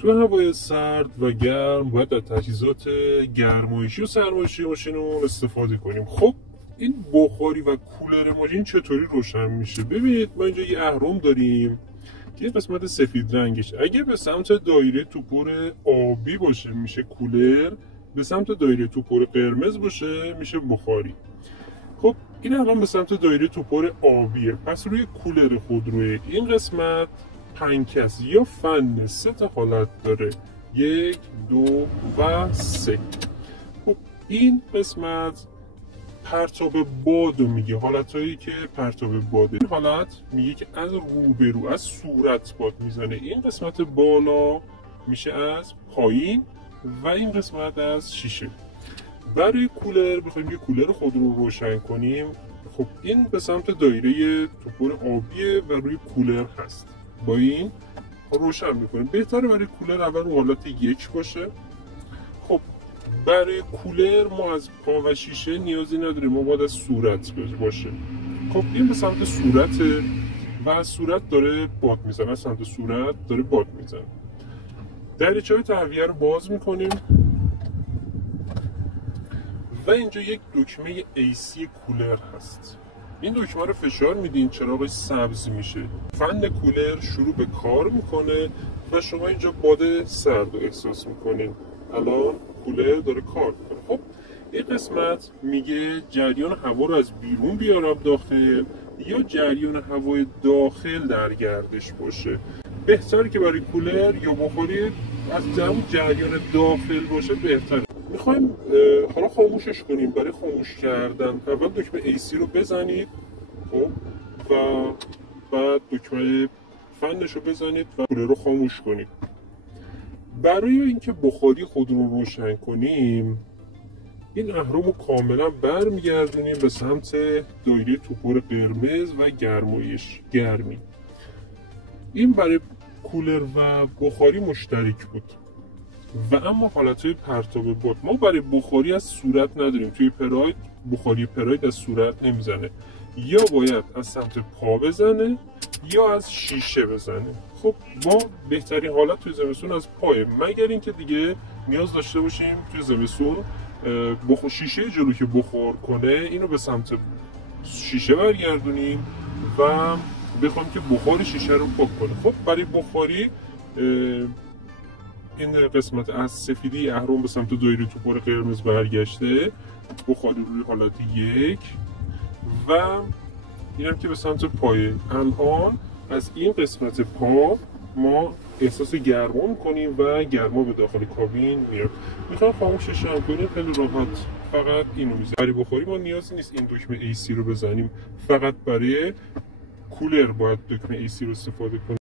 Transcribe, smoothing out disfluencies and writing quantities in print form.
تو هوای سرد و گرم باید از تجهیزات گرمایشی و سرمایشی ماشینمون استفاده کنیم. خب این بخاری و کولر ماشین چطوری روشن میشه؟ ببینید ما اینجا یه اهرم داریم که یه قسمت سفید رنگش اگه به سمت دایره توپر آبی باشه میشه کولر، به سمت دایره توپر قرمز باشه میشه بخاری. خب این الان به سمت دایره توپر آبیه، پس روی کولر خودروی این قسمت پنکس یا فن 3 تا حالت داره، 1 2 و 3. خب این قسمت پرتاب بادو میگه، حالتهایی که پرتاب باده. این حالت میگه که از روبرو از صورت باد میزنه، این قسمت بالا میشه از پایین و این قسمت از شیشه. برای کولر بخوایم یه کولر خود رو روشن کنیم، خب این به سمت دایره توپر آبیه و روی کولر هست، با این روشن میکنیم. بهتره برای کولر اول رو حالت 1 باشه. خب برای کولر ما از پا و شیشه نیازی نداریم، ما باید از صورت باشه. خب این به سمت صورته و از صورت داره باد میزنه، از سمت صورت داره باد میزنه. دریچه‌های تهویه رو باز میکنیم و اینجا یک دکمه AC کولر هست. این دکمه رو فشار میدین چراغش سبز میشه، فن کولر شروع به کار میکنه و شما اینجا باد سرد رو احساس میکنین. الان کولر داره کار میکنه. خب این قسمت میگه جریان هوا رو از بیرون بیارم داخل یا جریان هوای داخل در گردش باشه. بهتره که برای کولر یا بخاری از جریان داخل باشه بهتره. میخوایم حالا خاموشش کنیم. برای خاموش کردن اول دکمه AC رو بزنید، خب و بعد دکمه فنش رو بزنید و کولر رو خاموش کنید. برای اینکه بخاری خود رو روشن کنیم این اهرم رو کاملا برمیگردونیم به سمت دایره توپر قرمز و گرمی. این برای کولر و بخاری مشترک بود و اما حالتهای پرتاب باد ما برای بخاری از صورت نداریم. توی پراید بخاری پراید از صورت نمیزنه، یا باید از سمت پا بزنه یا از شیشه بزنه. خب ما بهترین حالت توی زمستون از پای، مگر اینکه دیگه نیاز داشته باشیم توی زمستون شیشه جلو که بخار کنه اینو به سمت شیشه برگردونیم و بخوایم که بخار شیشه رو پاک کنه. خب برای بخاری این قسمت از سفیدی اهرم به سمت دایره توپر قرمز برگشته، بخاری روی حالت 1 و اینم که به سمت پایه. الان از این قسمت پا ما احساس گرما میکنیم و گرما به داخل کابین میاد. میخوام خاموشش هم کنیم خیلی راحت، فقط اینو میزنیم. برای بخاری ما نیازی نیست این دکمه AC رو بزنیم، فقط برای کولر باید دکمه AC رو استفاده کنیم.